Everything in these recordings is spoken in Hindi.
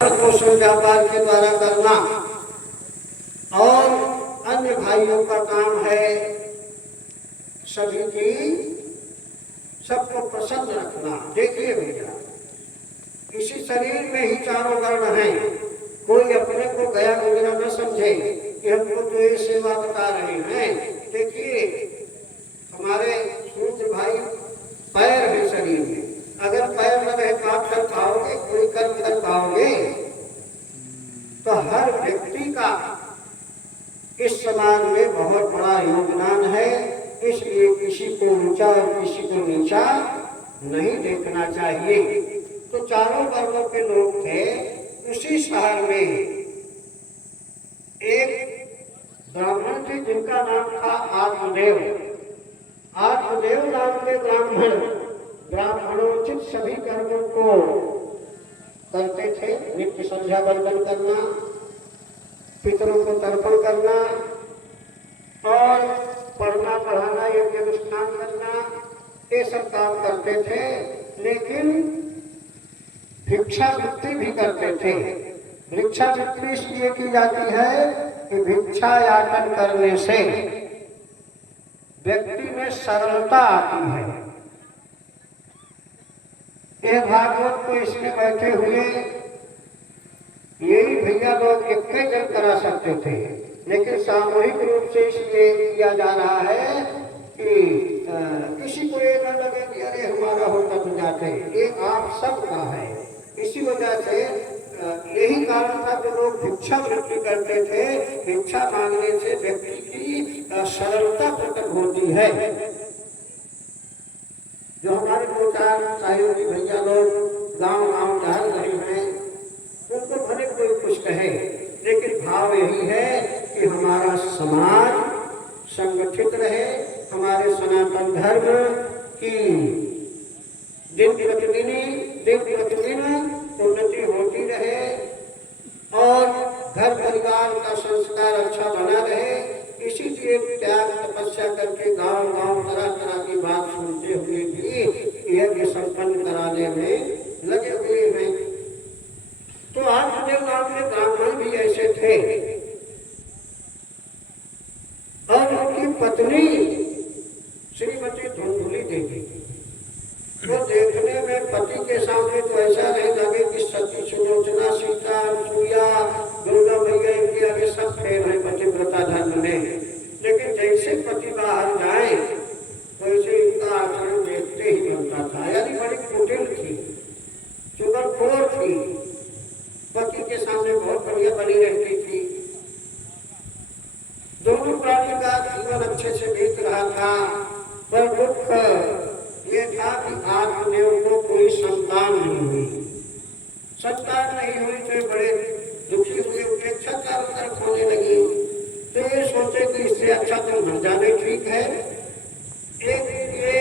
पोषण व्यापार के द्वारा करना और अन्य भाइयों का काम है सभी की सबको प्रसन्न रखना। देखिए भैया, इसी शरीर में ही चारों वर्ण हैं। कोई अपने को गया गुजरा न समझे कि हमको तो ये सेवा बता रहे हैं। देखिए, हमारे सूत्र भाई पैर है शरीर में, अगर पैर न रहे तो आप कर पाओगे, कोई कर्म कर पाओगे? तो हर व्यक्ति का इस समाज में बहुत बड़ा योगदान है। इसलिए किसी को ऊंचा और किसी को नीचा नहीं देखना चाहिए। तो चारों वर्गों के लोग थे। उसी शहर में एक ब्राह्मण थे जिनका नाम था आत्मदेव। आत्मदेव नाम के ब्राह्मणोचित सभी कर्मों को करते थे। नित्य संध्या वंदन करना, पितरों को तर्पण करना और पढ़ना पढ़ाना, यज्ञ अनुष्ठान करना, ये सब काम करते थे। लेकिन भिक्षावृत्ति भी करते थे। भिक्षावृत्ति इसलिए की जाती है कि भिक्षा याचन करने से व्यक्ति में सरलता आती है। ये भागवत को इसमें बैठे हुए यही भैया लोग एक जन करा सकते थे, लेकिन सामूहिक रूप से इसलिए किया जा रहा है कि किसी को ये न लगे कि अरे हमारा होता तो जाते। ये आप सबका है। इसी वजह से यही कारण था कि लोग भिक्षा वृत्ति करते थे। भिक्षा मांगने से व्यक्ति की सरलता प्रकट होती है। जो हमारे दो चार सहयोगी भैया लोग गांव टहल रहे हैं, उनको भले कोई कुछ कहे, लेकिन भाव यही है कि हमारा समाज संगठित रहे, हमारे सनातन धर्म की दिन प्रतिदिन उन्नति होती रहे और घर परिवार का संस्कार अच्छा बना रहे। इसीलिए त्याग तपस्या करके गांव तरह तरह की बात सुनते हुए भी यज्ञ संपन्न कराने में लगे हुए हैं। तो आत्मदेव नाम के ब्राह्मण भी ऐसे थे और उनकी पत्नी श्रीमती धुंधुली देवी, वो देखने में पति के सामने तो ऐसा नहीं लगे कि सती सुलोचना, सीता, सूर्या, दुर्गा मैया इनके आगे सब फेल है पतिव्रता धर्म में। लेकिन जैसे पति बाहर जाए वैसे इनका आचरण देखते ही बनता था। यानी बड़ी कुटिल थी, चुगलखोर थी, पति के सामने बहुत बढ़िया बनी रहती थी। दोनों प्राणी का जीवन अच्छे से बीत रहा था, पर दुख ये था कि आत्मदेव को कोई संतान नहीं हुई। संतान नहीं हुई तो बड़े दुखी हुए, उपेक्षा चारों तरफ होने लगी। तो ये सोचे कि इससे अच्छा तो मर जाने ठीक है। एक ये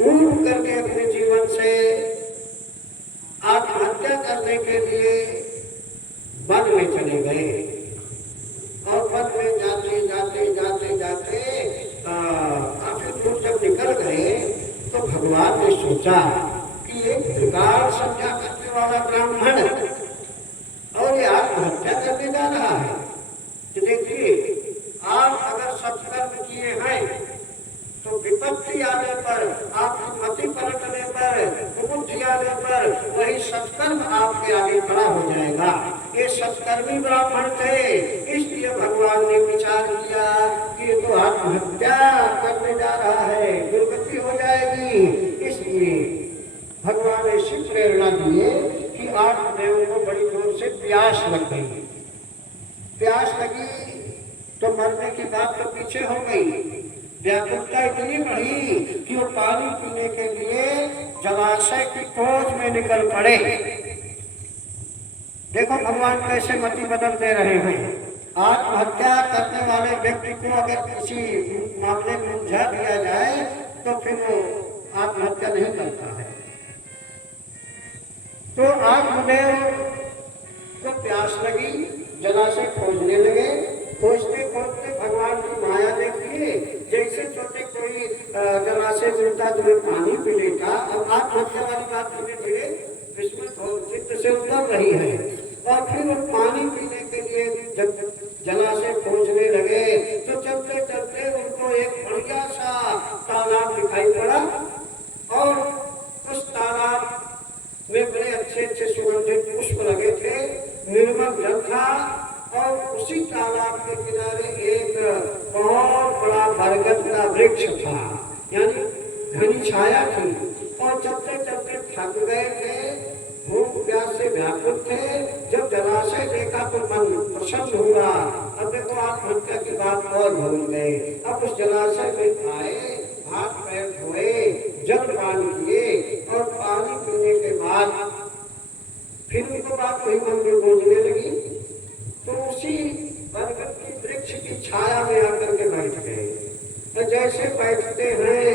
उठ करके अपने जीवन से आत्महत्या करने के लिए वन में चले गए और वन में जाते काफी दूर जब निकल गए तो भगवान ने सोचा कि ये त्रिकाल संध्या करने वाला ब्राह्मण और ये आत्महत्या करने जा रहा है। तो देखिए, आप अगर सत्कर्म किए हैं तो विपत्ति आने पर, आपकी मति पलटने पर, बुद्धि आने पर वही सत्कर्म आपके आगे खड़ा हो जाएगा। ये सत्कर्मी ब्राह्मण थे, इसलिए भगवान ने विचार किया कि तो आत्महत्या करने जा रहा है, दुर्गति हो जाएगी। इसलिए भगवान ने ऐसी प्रेरणा दिए कि आत्मदेव को बड़ी जोर से प्यास लग गई। प्यास लगी तो मरने की बात तो पीछे हो गई। व्याकुलता इतनी बढ़ी कि वो पानी पीने के लिए जलाशय की खोज में निकल पड़े। देखो भगवान कैसे मति बदल दे रहे हैं। आत्महत्या करने वाले व्यक्ति को अगर किसी मामले में उलझा दिया जाए तो फिर वो आत्महत्या नहीं करता है। तो आत्मदेव को प्यास लगी, जलाशय खोजने लगे। खोजते भगवान की माया देखिए, जैसे छोटे कोई जलाशय मिलता तो पानी पी लेता। अब आत्महत्या वाली बात धीरे धीरे प्रसन्न हुआ। अब देखो आत्महत्या की बात और भूल गए। अब उस जलाशय में आए, हाथ पैर धोए, जल पान किए और पानी पीने के बाद फिर उनको बात वही मन में गूंजने लगी। तो उसी बरगद की वृक्ष की छाया में आकर के बैठ गए। और जैसे बैठते हैं,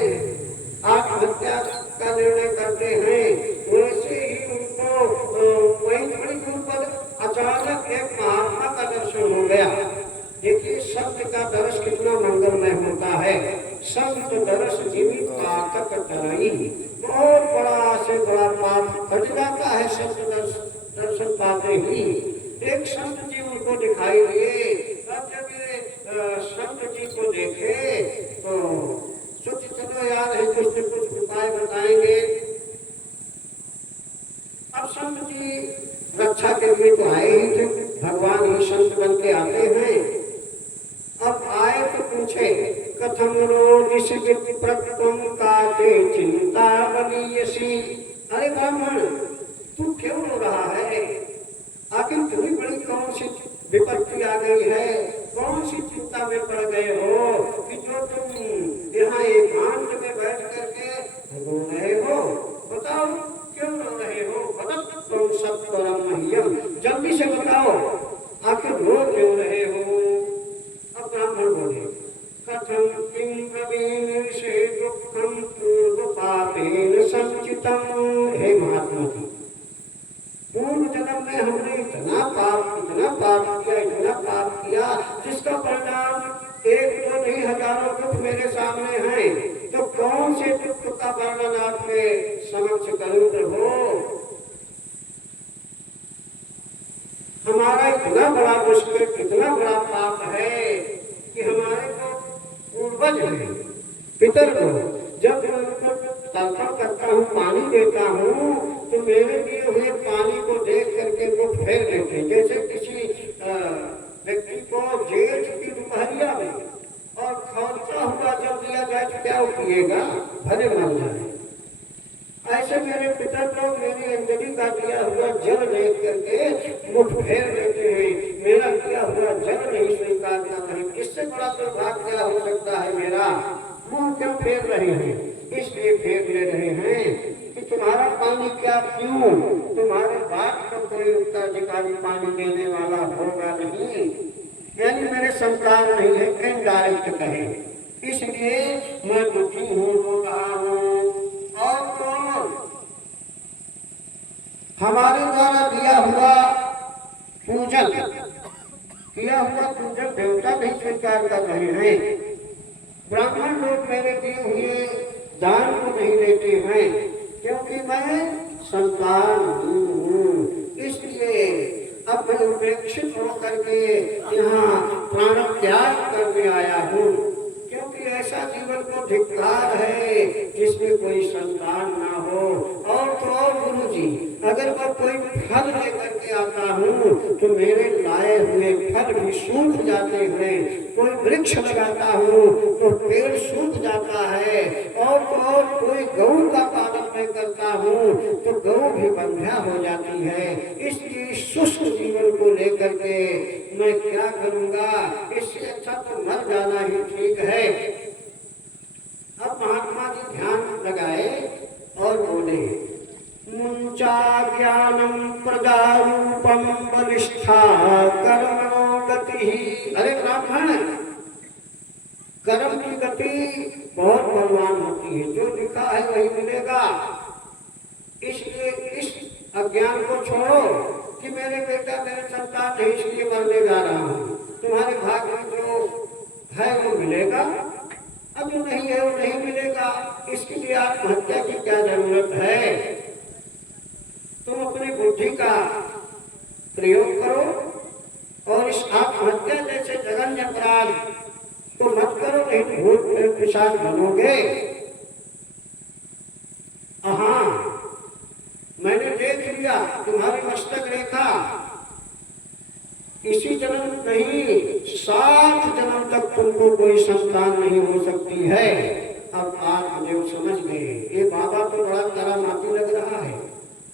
आत्महत्या का निर्णय करते हैं, वैसे ही उनको वही थोड़ी दूर पर अचानक एक महात्मा का दर्शन हो गया। देखिए संत का दर्श कितना मंगलमय होता है। संत दर्श जीवित पातक तरई, बहुत बड़ा से बड़ा पाप कट जाता है संत दर्शन पाते ही। एक संत जी उनको दिखाई दिए। अब जब ये संत जी को देखे तो सोचे चलो यार है कुछ न कुछ उपाय बताएंगे। अब संत जी रक्षा के लिए तो आए ही थे, भगवान ही संत बन के आते हैं। अब आए तो पूछे कथम रोदिश विप्रत्वं काते चिंता बलीयसी। अरे ब्राह्मण तू क्यों रो रहा है? आखिर तुम्हें बड़ी कौन सी विपत्ति आ गई है? कौन सी चिंता में पड़ गए हो कि जो तुम यहाँ एकांत में बैठ करके रो रहे हो? बताओ क्यों रो रहे हो? तुम सब परम मह्यम, जल्दी से बताओ आखिर रो क्यों रहे हो? अब ब्राह्मण बोले कथम किं प्रवीणीषे दुःखं पूर्व पापेन संचितम्। हे महात्मा जी, पूर्व जन्म में हमने इतना पाप किया जिसका परिणाम एक तो नहीं हजारों दुख मेरे सामने हैं। तो कौन से दुख का वर्णन आपके समक्ष करूं प्रभु? हमारा इतना बड़ा मुश्किल, इतना बड़ा पाप है कि हमारे को पूर्वज है, पितर को जब मैं उनको तर्पण करता हूँ, पानी देता हूँ, तो मेरे दिए हुए पानी को देख करके वो फेर देते हैं। जैसे किसी व्यक्ति को जेठ की दोपहरिया में और खौलता हुआ जब दिया जाए तो क्या पिएगा? भले मर जाए। ऐसे मेरे पिता लोग मेरी अंजलि का दिया हुआ जल देख करके मुख फेर देते हैं। मेरा दिया हुआ जल नहीं स्वीकार कर रहे। इससे बड़ा दुर्भाग्य क्या हो सकता है मेरा? मुंह क्यों फेर रहे हैं? इसलिए फेर ले रहे हैं कि तुम्हारा पानी क्या पीऊं? तुम्हारे बाप को कोई उत्तराधिकारी पानी देने वाला होगा नहीं, यानी मेरे संतान नहीं है, इनडायरेक्ट कहे। इसलिए मैं दुखी हूँ, रो रहा हूँ। और कौन? हमारे द्वारा दिया हुआ पूजन देवता नहीं स्वीकार कर रहे हैं। ब्राह्मण लोग मेरे दिए हुए दान को नहीं लेते हैं, क्योंकि मैं संतान हूँ। इसलिए अब मैं उपेक्षित होकर के यहाँ प्राण त्याग करने आया हूँ, क्योंकि ऐसा जीवन को धिक्कार है जिसमें कोई संतान ना हो। और तो और गुरु जी, अगर मैं कोई फल लेकर के आता हूँ तो मेरे लाए हुए फल भी सूख जाते हैं। कोई वृक्ष लगाता हूँ तो पेड़ सूख जाता है। और तो और कोई गऊ का पालन मैं करता हूँ तो गऊ भी बंध्या हो जाती है। इसलिए शुष्क जीवन को लेकर के मैं क्या करूँगा? इससे अच्छा तो मर जाना ही ठीक है। अब महात्मा जी ध्यान लगाए और बोले मुंचा ज्ञानम प्रजारूपम बलिष्ठा कर्मणो गति। अरे ब्राह्मण, कर्म की गति बहुत बलवान होती है, जो लिखा है वही मिलेगा। इसलिए इस अज्ञान को छोड़ो कि मेरे बेटा मेरे संतान है इसलिए मरने जा रहा हूँ। तुम्हारे भाग में जो है वो मिलेगा, अब जो नहीं है वो नहीं मिलेगा। इसके लिए आत्महत्या की क्या जरूरत है? तुम अपनी बुद्धि का प्रयोग करो और इस आत्महत्या जैसे जघन्य अपराध तो मत करो, नहीं तो भूत पिशाच बनोगे। हाँ, मैंने देख लिया तुम्हारी मस्तक रेखा, इसी जन्म नहीं 7 जन्म तक तुमको कोई संतान नहीं हो सकती है। अब आप मुझे समझ गए, ये बाबा तो बड़ा करामाती लग रहा है।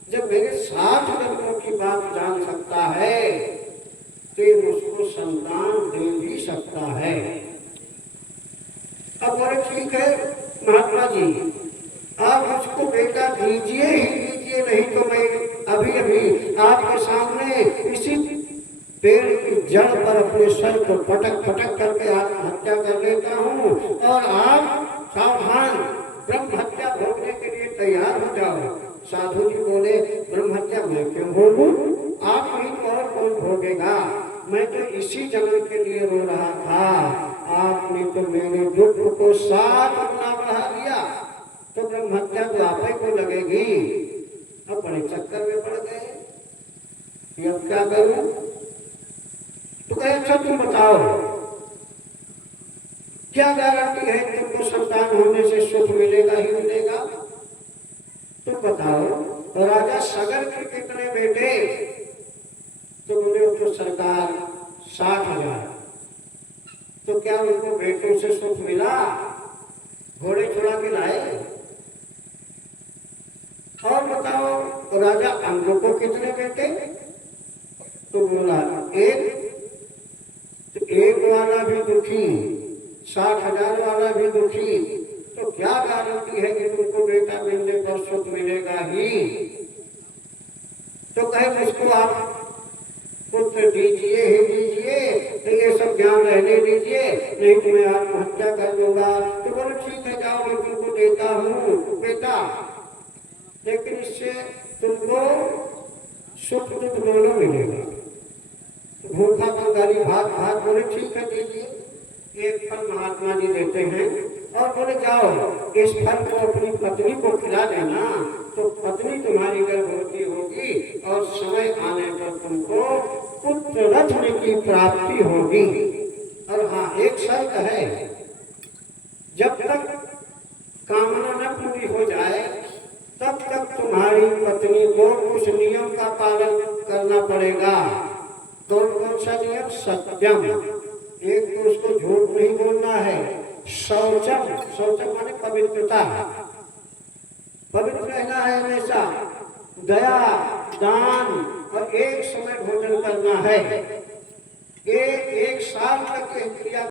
जब मेरे 7 जन्मों की बात जान सकता है तो मुझको संतान दे भी सकता है। अब बोले ठीक है महात्मा जी, आप मुझको बेटा दीजिए ही दीजिए, नहीं तो मैं अभी अभी आपके सामने इसी पेड़ की जड़ पर अपने सर को पटक पटक करके आत्महत्या कर लेता हूँ, और आप सावधान, ब्रह्म हत्या भोगने के लिए तैयार हो जाओ। साधु जी बोले, ब्रह्म हत्या मैं क्यों भोगूं? आप नहीं तो और कौन भोगेगा? मैं तो इसी जन्म के लिए रो रहा था, आपने तो मेरे दुख को 7 गुना बढ़ा दिया, तो ब्रह्म हत्या तो आप ही को लगेगी। अब बड़े चक्कर में पड़ गए कि अब क्या करूं? तो कहे अच्छा तुम बताओ, क्या गारंटी है तुमको संतान होने से सुख मिलेगा ही मिलेगा? तुम बताओ। तो राजा सगर के कितने बेटे? तो बोले तो सरकार 60,000। तो क्या उनको बेटों से सुख मिला? घोड़े चुरा के लाए? और बताओ राजा अंगों को कितने बेटे? तो बोला एक। तो एक वाला भी दुखी, 60,000 वाला भी दुखी, तो क्या गारंटी है कि तुमको बेटा मिलने पर सुख मिलेगा ही? तो कहे मुझको आप पुत्र दीजिए ही दीजिए, तो ये सब ज्ञान रहने दीजिए, नहीं तो मैं आत्महत्या कर लूंगा। तो बोले ठीक है जाओ, मैं तुमको देता हूँ बेटा, लेकिन इससे तुमको सुख दुख दोनों मिलेगा। भूखा कंगाली भात भात। बोले ठीक है दीजिए। एक फल महात्मा जी देते हैं और बोले जाओ इस फल को अपनी पत्नी को खिला देना, तो पत्नी तुम्हारी गर्भवती होगी और समय आने पर तुमको पुत्र रत्न की प्राप्ति होगी। और हाँ, एक शर्त है, जब तक कामना न पूरी हो जाए तब तक तुम्हारी पत्नी को कुछ नियम का पालन करना पड़ेगा। कौन सा नियम? सत्यम, एक तो उसको झूठ नहीं बोलना है। शौचम, शौचम माने पवित्रता, पवित्र रहना है हमेशा। दया, दान और एक समय भोजन करना है। ये 1 साल तक क्रिया